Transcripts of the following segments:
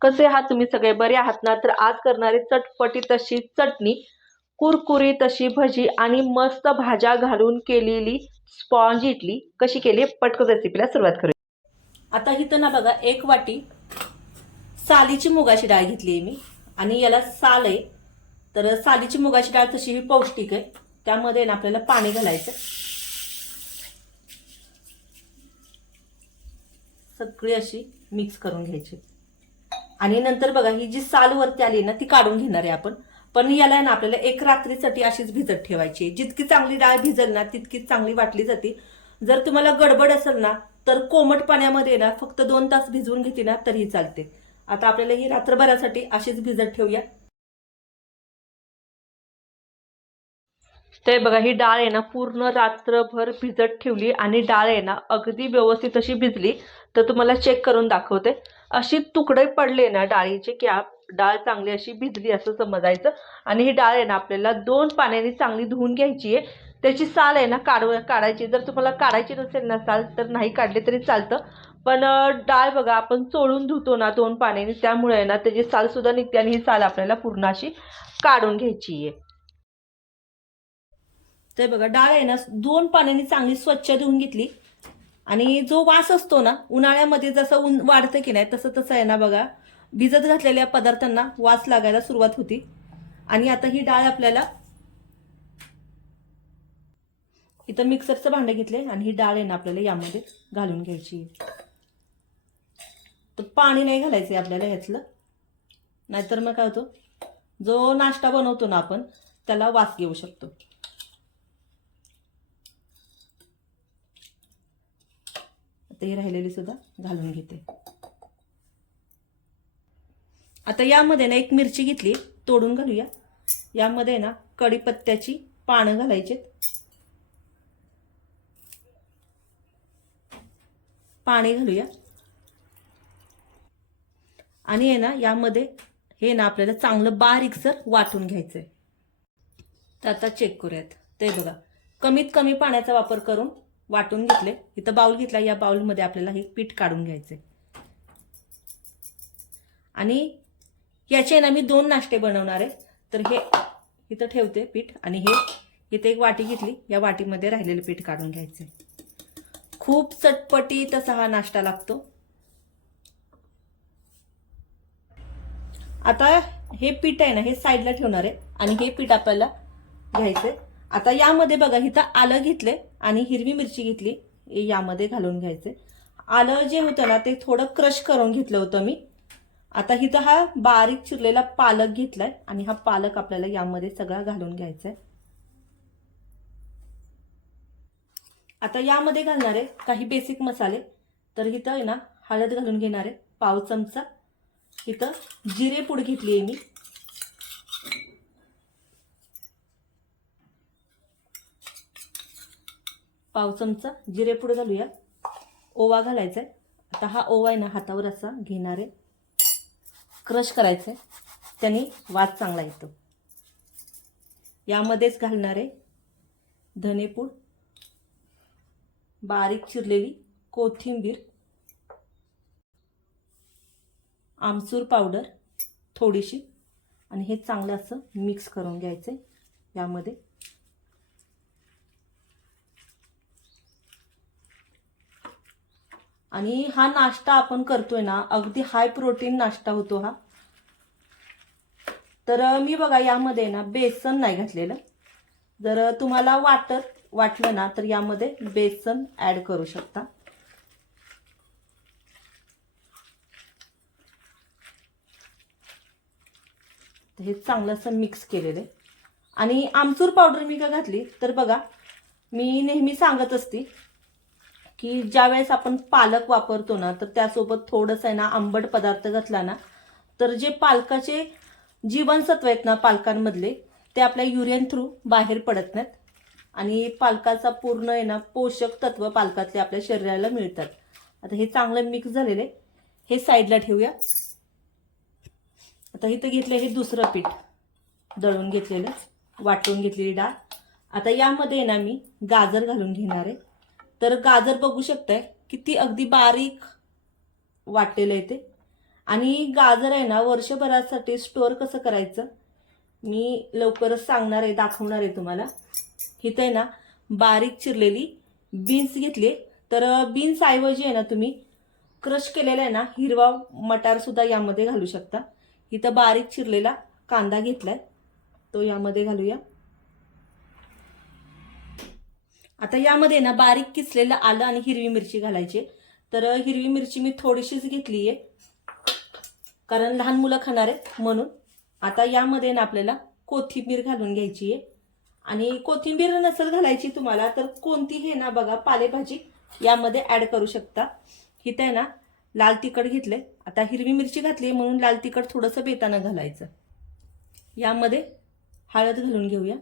कसे आहात तुम्ही सगळे? बरे आहात ना? तर आज करणारी चटपटी तशी चटणी कुरकुरी तशी भजी आणि मस्त भाज्या घालून केलेली स्पॉन्ज इडली. कशी केली पटकन रेसिपीला सुरुवात करूया. आता इथं ना बघा एक वाटी सालीची मुगाची डाळ घेतली आहे मी. आणि याला साल आहे. तर सालीची मुगाची डाळ तशी ही पौष्टिक आहे. त्यामध्ये ना आपल्याला पाणी घालायचं. सगळी अशी मिक्स करून घ्यायची. आणि नंतर बघा ही जी साल वरती आली ना ती काढून घेणार आहे आपण. पण याला ना आपल्याला एक रात्रीसाठी अशीच भिजत ठेवायची. जितकी चांगली डाळ भिजल ना तितकीच चांगली वाटली जाते. जर तुम्हाला गडबड असेल ना तर कोमट पाण्यामध्ये ना फक्त दोन तास भिजवून घेतली ना तरीही चालते. आता आपल्याला ही रात्रभरासाठी अशीच भिजत ठेवूया. ते बघा ही डाळ आहे ना पूर्ण रात्रभर भिजत ठेवली आणि डाळ आहे ना अगदी व्यवस्थित अशी भिजली. तर तुम्हाला चेक करून दाखवते. अशी तुकडे पडले ना डाळीचे की आप डाळ चांगली अशी भिजली असं समजायचं. आणि ही डाळ आहे ना आपल्याला दोन पाण्याने चांगली धुवून घ्यायची आहे. त्याची साल आहे ना काढ काढायची. जर तुम्हाला काढायची नसेल ना साल तर नाही काढली तरी चालतं. पण डाळ बघा आपण चोळून धुतो ना दोन पाण्याने त्यामुळे आहे ना त्याची सालसुद्धा निघते आणि ही साल आपल्याला पूर्ण अशी काढून घ्यायची आहे. ते बघा डाळ आहे ना दोन पाण्याने चांगली स्वच्छ धुवून घेतली. आणि जो वास असतो ना उन्हाळ्यामध्ये जसं ऊन वाढतं की नाही तसं तसं आहे ना बघा भिजत घातलेल्या पदार्थांना वास लागायला सुरुवात होती. आणि आता ही डाळ आपल्याला इथं मिक्सरचं भांडं घेतले आणि ही डाळ आहे ना आपल्याला यामध्ये घालून घ्यायची. आहे. तर पाणी नाही घालायचं आहे आपल्याला ह्यातलं. नाहीतर मग काय होतो? जो नाश्ता बनवतो ना आपण त्याला वास घेऊ शकतो. आता ही राहिलेली सुद्धा घालून घेते. आता यामध्ये ना एक मिरची घेतली तोडून घालूया. यामध्ये ना कढीपत्त्याची पानं घालायचे पाणी घालूया. आणि आहे ना यामध्ये हे ना आपल्याला चांगलं बारीकसर वाटून घ्यायचं आहे तर आता चेक करूयात. ते बघा कमीत कमी पाण्याचा वापर करून वाटून घेतले. इथं बाउल घेतला या बाउलमध्ये आपल्याला हे पीठ काढून घ्यायचे आणि याचे ना मी दोन नाश्ते बनवणार आहे. तर हे इथं ठेवते पीठ आणि हे इथे एक वाटी घेतली. या वाटीमध्ये राहिलेलं पीठ काढून घ्यायचे खूप चटपटीत असा हा नाश्ता लागतो. आता हे पीठ आहे ना हे साईडला ठेवणार आहे आणि हे पीठ आपल्याला घ्यायचं आता यामध्ये बघा इथं आलं घेतलं आणि हिरवी मिरची घेतली यामध्ये घालून घ्यायचे. आलं जे होतं ना ते थोडं क्रश करून घेतलं होतं मी. आता इथं हा बारीक चिरलेला पालक घेतलाय आणि हा पालक आपल्याला यामध्ये सगळा घालून घ्यायचा आहे. आता यामध्ये घालणार आहे काही बेसिक मसाले. तर इथं आहे ना हळद घालून घेणार आहे पाव चमचा. इथं जिरे पूड घेतली आहे मी. पाव चमचा जिरेपूड घालूया. ओवा घालायचा आहे. आता हा ओवा आहे ना हातावर असा घेणार आहे. क्रश करायचं आहे. त्याने वास चांगला येतो. यामध्येच घालणार आहे धनेपूड बारीक चिरलेली कोथिंबीर. आमचूर पावडर थोडीशी. आणि हे चांगलं असं मिक्स करून घ्यायचं आहे यामध्ये. आणि हा नाश्ता आपण करतोय ना अगदी हाय प्रोटीन नाश्ता होतो हा. तर मी बघा यामध्ये ना बेसन नाही घातलेलं. जर तुम्हाला वाटत वाटलं ना तर यामध्ये बेसन ॲड करू शकता. हे चांगलं असं मिक्स केलेलं आहे. आणि आमचूर पावडर मी का घातली? तर बघा मी नेहमी सांगत असते की ज्यावेळेस आपण पालक वापरतो ना तर त्यासोबत थोडंसं आहे ना आंबट पदार्थ घातला ना तर जे पालकाचे जीवनसत्व आहेत ना पालकांमधले ते आपल्या युरियन थ्रू बाहेर पडत नाहीत. आणि पालकाचा पूर्ण आहे ना पोषक तत्व पालकातले आपल्या शरीराला मिळतात. आता हे चांगलं मिक्स झालेले हे साईडला ठेवूया. आता इथं घेतलं हे दुसरं पीठ. दळून घेतलेलं वाटून घेतलेली डाळ. आता यामध्ये ना मी गाजर घालून घेणार आहे. तर गाजर बघू शकताय किती अगदी बारीक वाटलेलं आहे ते. आणि गाजर आहे ना वर्षभरासाठी स्टोअर कसं करायचं? मी लवकरच सांगणार आहे दाखवणार आहे तुम्हाला. इथं आहे ना बारीक चिरलेली बीन्स घेतली तर बीन्स ऐवजी आहे ना तुम्ही क्रश केलेला आहे ना हिरवा मटार सुद्धा यामध्ये घालू शकता. इथं बारीक चिरलेला कांदा घेतलाय. तो यामध्ये घालूया. आता यामध्ये ना बारीक किसलेलं आलं आणि हिरवी मिरची घालायची. तर हिरवी मिरची मी थोडीशीच घेतली आहे. कारण लहान मुलं खाणार आहेत म्हणून. आता यामध्ये ना आपल्याला कोथिंबीर घालून घ्यायची आहे. आणि कोथिंबीर नसेल घालायची तुम्हाला तर कोणतीही ना बघा पालेभाजी यामध्ये ॲड करू शकता. इथं आहे ना लाल तिखट घेतले आता हिरवी मिरची घातली म्हणून लाल तिखट थोडंसं बेतानं घालायचं. यामध्ये हळद घालून घेऊया.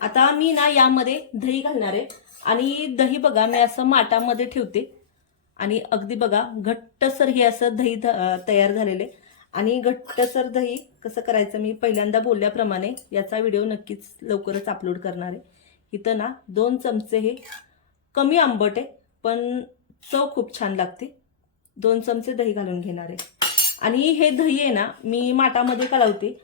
आता मी ना यामध्ये दही घालणार आहे. आणि दही बघा मी असं माटामध्ये ठेवते. आणि अगदी बघा घट्टसर हे असं दही ध- तयार झालेले आणि घट्टसर दही कसं करायचं मी पहिल्यांदा बोलल्याप्रमाणे याचा व्हिडिओ नक्कीच लवकरच अपलोड करणार आहे. इथं ना दोन चमचे हे कमी आंबट आहे पण चव खूप छान लागते. दोन चमचे दही घालून घेणार आहे. आणि हे दही आहे ना मी माटामध्ये कळवते.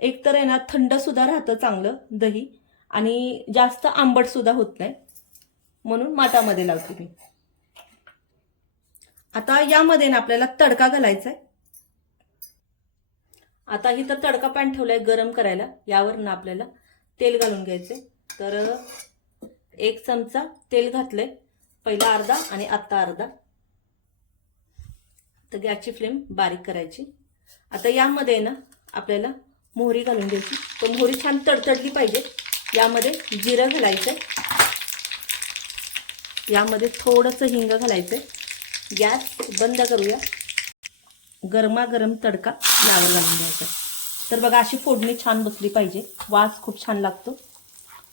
एकतर आहे ना थंडसुद्धा राहतं चांगलं दही. आणि जास्त आंबट सुद्धा होत नाही. म्हणून माठामध्ये लावते मी. आता यामध्ये ना आपल्याला तडका घालायचा आहे आता इथं तडका पॅन ठेवलाय गरम करायला. यावर ना आपल्याला तेल घालून घ्यायचे तर एक चमचा तेल घातलंय. पहिला अर्धा आणि आत्ता अर्धा. तर गॅसची फ्लेम बारीक करायची. आता यामध्ये ना आपल्याला मोहरी घालून घ्यायची. तर मोहरी छान तडतडली पाहिजे. यामध्ये जिरं घालायचं यामध्ये थोडंसं हिंग घालायचं गॅस बंद करूया. गरमागरम तडका यावर घालून द्यायचा तर बघा अशी फोडणी छान बसली पाहिजे. वास खूप छान लागतो.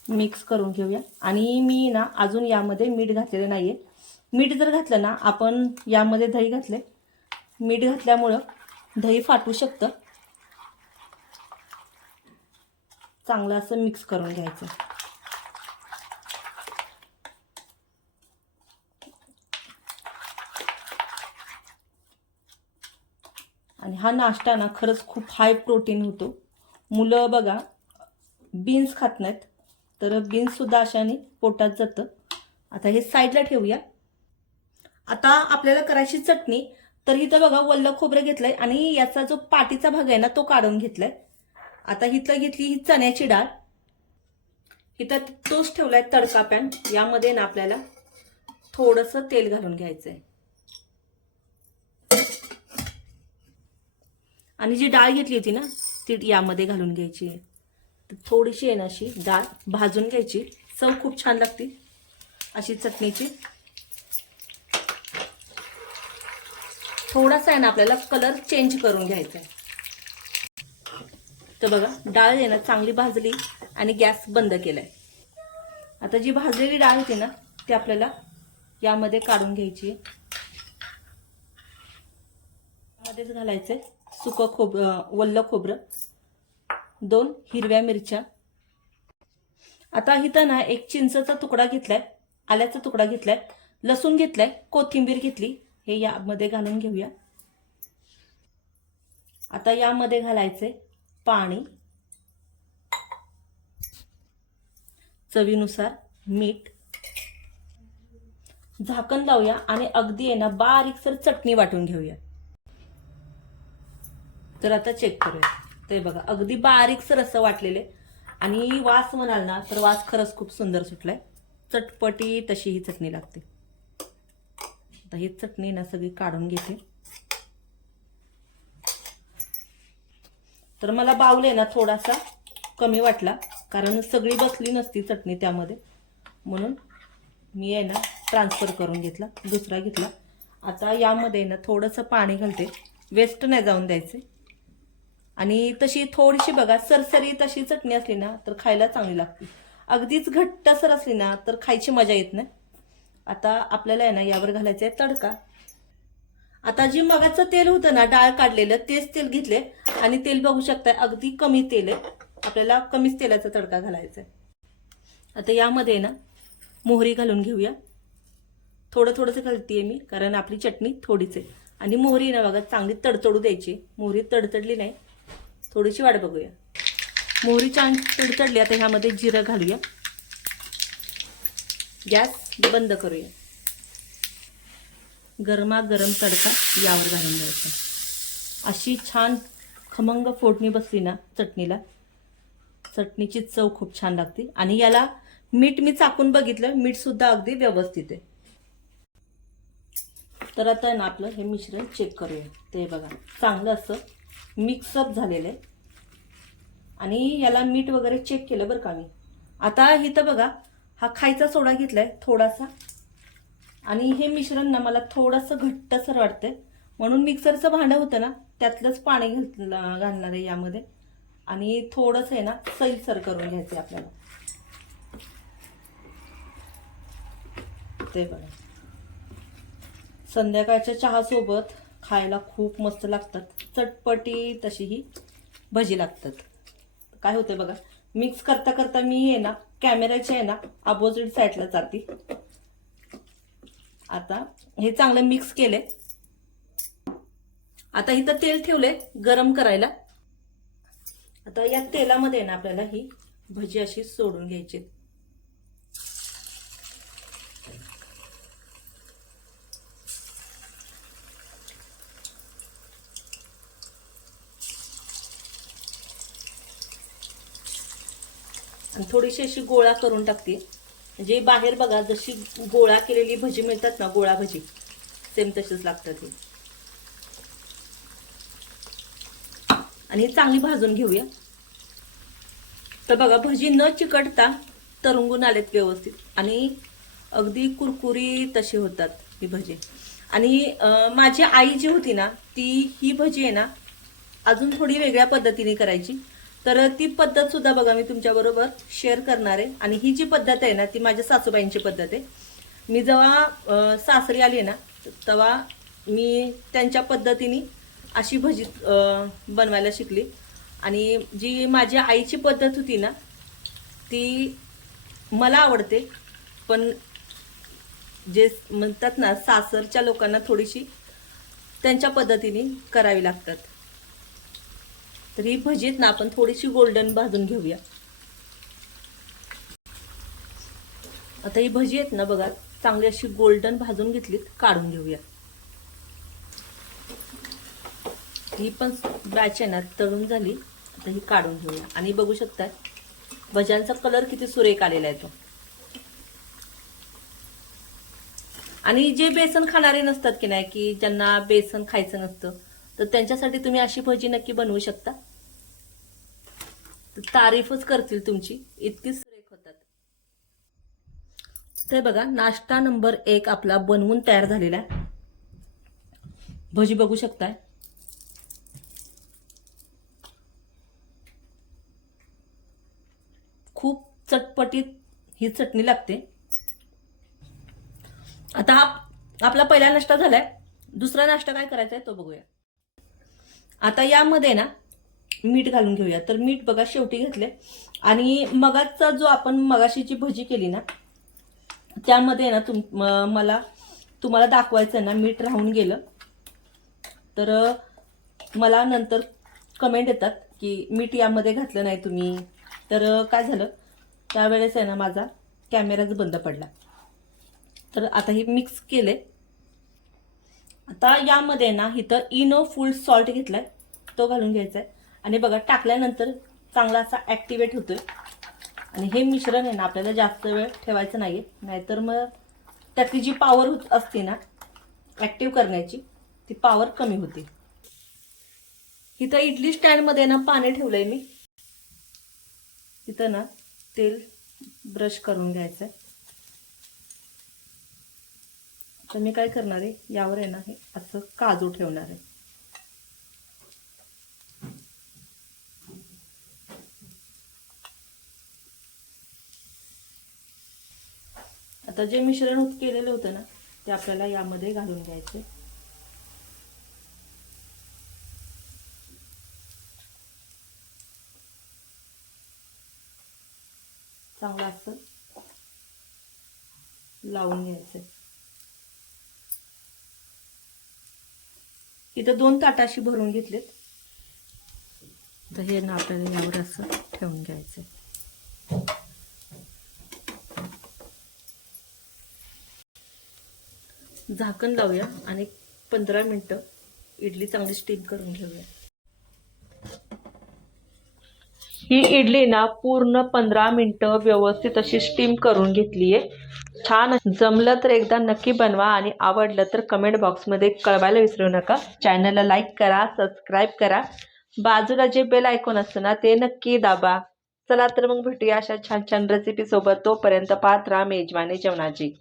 मिक्स करून घेऊया. आणि मी ना अजून यामध्ये मीठ घातलेलं नाही आहे मीठ जर घातलं ना आपण यामध्ये दही घातले मीठ घातल्यामुळं दही फाटू शकतं. चांगलं असं मिक्स करून घ्यायचं. आणि हा नाश्ता ना खरंच खूप हाय प्रोटीन होतो. मुलं बघा बीन्स खात नाहीत तर बीन्स सुद्धा अशाने पोटात जातं. आता हे साईडला ठेवूया. आता आपल्याला करायची चटणी तर इथं बघा वल्ल खोबरं घेतलंय आणि याचा जो पाटीचा भाग आहे ना तो काढून घेतलाय. आता हिथलं घेतली ही चण्याची डाळ. इथं तोच ठेवलाय तडका पॅन. यामध्ये ना आपल्याला थोडंसं तेल घालून घ्यायचंय. आणि जी डाळ घेतली होती ना ती यामध्ये घालून घ्यायची आहे. तर थोडीशी आहे ना अशी डाळ भाजून घ्यायची. चव खूप छान लागते अशी चटणीची. थोडासा आहे ना आपल्याला कलर चेंज करून घ्यायचा आहे तर बघा डाळ आहे ना चांगली भाजली आणि गॅस बंद केलाय. आता जी भाजलेली डाळ होती ना ती आपल्याला यामध्ये काढून घ्यायची आहे. मध्येच घालायचंय सुकं खोब वल्ल खोबरं दोन हिरव्या मिरच्या. आता इथं ना एक चिंचचा तुकडा घेतलाय आल्याचा तुकडा घेतलाय लसूण घेतलाय कोथिंबीर घेतली हे यामध्ये घालून घेऊया. आता यामध्ये घालायचंय पाणी. चवीनुसार मीठ. झाकण लावूया आणि अगदी आहे ना बारीकसर चटणी वाटून घेऊया. तर आता चेक करूया. ते बघा अगदी बारीकसर असं वाटलेले आणि वास म्हणाल ना तर वास खरंच खूप सुंदर सुटलाय. चटपटी तशी ही चटणी लागते. आता ही चटणी ना सगळी काढून घेते. तर मला बावले ना थोडासा कमी वाटला कारण सगळी बसली नसती चटणी त्यामध्ये. म्हणून मी आहे ना ट्रान्सफर करून घेतला दुसरा घेतला. आता यामध्ये ना थोडंसं पाणी घालते. वेस्ट नाही जाऊन द्यायचे. आणि तशी थोडीशी बघा सरसरी तशी चटणी असली ना तर खायला चांगली लागते. अगदीच घट्टसर असली ना तर खायची मजा येत नाही. आता आपल्याला आहे ना यावर घालायचं आहे तडका. आता जे मगाचं तेल होतं ना डाळ काढलेलं तेच तेल घेतले आणि तेल बघू शकताय अगदी कमी तेल आहे. आपल्याला कमीच तेलाचा तडका घालायचा आहे आता यामध्ये ना मोहरी घालून घेऊया. थोडं थोडंसं घालते मी कारण आपली चटणी थोडीच आहे. आणि मोहरी ना बघा चांगली तडतडू द्यायची. मोहरी तडतडली नाही. थोडीशी वाट बघूया. मोहरी छान तडतडली आता ह्यामध्ये जिरं घालूया. गॅस बंद करूया. गरमा गरम तडका यावर घालून द्यायचा अशी छान खमंग फोडणी बसली ना चटणीला चटणीची चव खूप छान लागते. आणि याला मीठ मी चाकून बघितलं मीठ सुद्धा अगदी व्यवस्थित आहे. तर आता आहे ना आपलं हे मिश्रण चेक करूया. ते बघा चांगलं असं मिक्सअप झालेलं आहे. आणि याला मीठ वगैरे चेक केलं बरं का मी. आता इथं बघा हा खायचा सोडा घेतलाय थोडासा आणि हे मिश्रण ना मला थोडंसं घट्टसर वाटतंय. म्हणून मिक्सरचं भांडं होतं ना त्यातलंच पाणी घातलं घालणार आहे यामध्ये. आणि थोडंसं आहे ना सैलसर करून घ्यायचं आहे आपल्याला. ते बघा. संध्याकाळच्या चहासोबत खायला खूप मस्त लागतात. चटपटी तशी ही भजी लागतात. काय होते बघा. मिक्स करता करता मी आहे ना कॅमेऱ्याची आहे ना अपोजिट साईडला जाते आता हे चांगलं मिक्स केलंय. आता इथं तेल ठेवलंय गरम करायला. आता या तेलामध्ये ना आपल्याला ही भजी अशी सोडून घ्यायची. आणि थोडीशी अशी गोळा करून टाकते. म्हणजे बाहेर बघा जशी गोळा केलेली भजी मिळतात ना गोळा भजी सेम तशीच लागतात ती आणि चांगली भाजून घेऊया. तर बघा भजी न चिकटता तरंगून आलेत व्यवस्थित. आणि अगदी कुरकुरी तशी होतात ही भजी. आणि माझी आई जी होती ना ती ही भजी आहे ना अजून थोडी वेगळ्या पद्धतीने करायची. तर ती पद्धत सुद्धा बघा मी तुमच्याबरोबर शेअर करणार आहे. आणि ही जी पद्धत आहे ना ती माझ्या सासूबाईंची पद्धत आहे. मी जेव्हा सासरी आली ना तेव्हा मी त्यांच्या पद्धतीने अशी भजी बनवायला शिकली. आणि जी माझ्या आईची पद्धत होती ना ती मला आवडते. पण जे म्हणतात ना सासरच्या लोकांना थोडीशी त्यांच्या पद्धतीने करावी लागतात. तर ही भजीत ना आपण थोडीशी गोल्डन भाजून घेऊया. आता ही भजी आहेत ना बघा चांगली अशी गोल्डन भाजून घेतलीत काढून घेऊया. ही पण बॅच आहे ना तळून झाली आता ही काढून घेऊया. आणि बघू शकता भज्यांचा कलर किती सुरेख आलेला आहे तो. आणि जे बेसन खाणारे नसतात की नाही की ज्यांना बेसन खायचं नसतं तर त्यांच्यासाठी तुम्ही अशी भजी नक्की बनवू शकता. तारीफच करतील तुमची. इतकी सुरेख होतात. तर बघा नाश्ता नंबर एक आपला बनवून तयार झालेला आहे. भजी बघू शकताय. खूप चटपटीत ही चटणी लागते. आता हा आपला पहिला नाश्ता झालाय. दुसरा नाश्ता काय करायचा आहे तो बघूया. आता यामध्ये ना मीठ घालून घेऊया. तर मीठ बघा शेवटी घेतले आणि मगाचा जो आपण मगाशी जी भजी केली ना त्यामध्ये ना तुम मला तुम्हाला दाखवायचं ना मीठ राहून गेलं. तर मला नंतर कमेंट येतात की मीठ यामध्ये घातलं नाही तुम्ही. तर काय झालं? त्यावेळेस आहे ना माझा कॅमेराच बंद पडला. तर आता हे मिक्स केले आता यामध्ये ना इथं इनो फुल सॉल्ट घेतलाय. तो घालून घ्यायचा आहे आणि बघा टाकल्यानंतर चांगला असा ॲक्टिवेट होतोय. आणि हे मिश्रण आहे ना आपल्याला जास्त वेळ ठेवायचं नाही नाहीतर मग त्यातली जी पॉवर होत असते ना ॲक्टिव्ह करण्याची ती पॉवर कमी होते. इथं इडली स्टँडमध्ये ना पाणी ठेवलंय मी. तिथं ना तेल ब्रश करून घ्यायचं आहे तर मी काय करणार आहे? यावर आहे ना हे असं काजू ठेवणार आहे. आता जे मिश्रण केलेलं होतं ना ते आपल्याला यामध्ये घालून घ्यायचे. चांगलं असं लावून घ्यायचं. इथं दोन ताटाशी भरून घेतलेत. तर हे ना आपल्याला यावर असं ठेवून घ्यायचं झाकण लावूया आणि पंधरा मिनटं इडली चांगली स्टीम करून घेऊया. ही इडली ना पूर्ण पंधरा मिनटं व्यवस्थित अशी स्टीम करून घेतली आहे छान जमलं तर एकदा नक्की बनवा आणि आवडलं तर कमेंट बॉक्समध्ये कळवायला विसरू नका. चॅनलला लाईक करा सबस्क्राईब करा. बाजूला जे बेल आयकॉन असतं ना ते नक्की दाबा. चला तर मग भेटूया अशा छान छान रेसिपीसोबत तोपर्यंत पाहत राहा मेजवानी जेवणाची.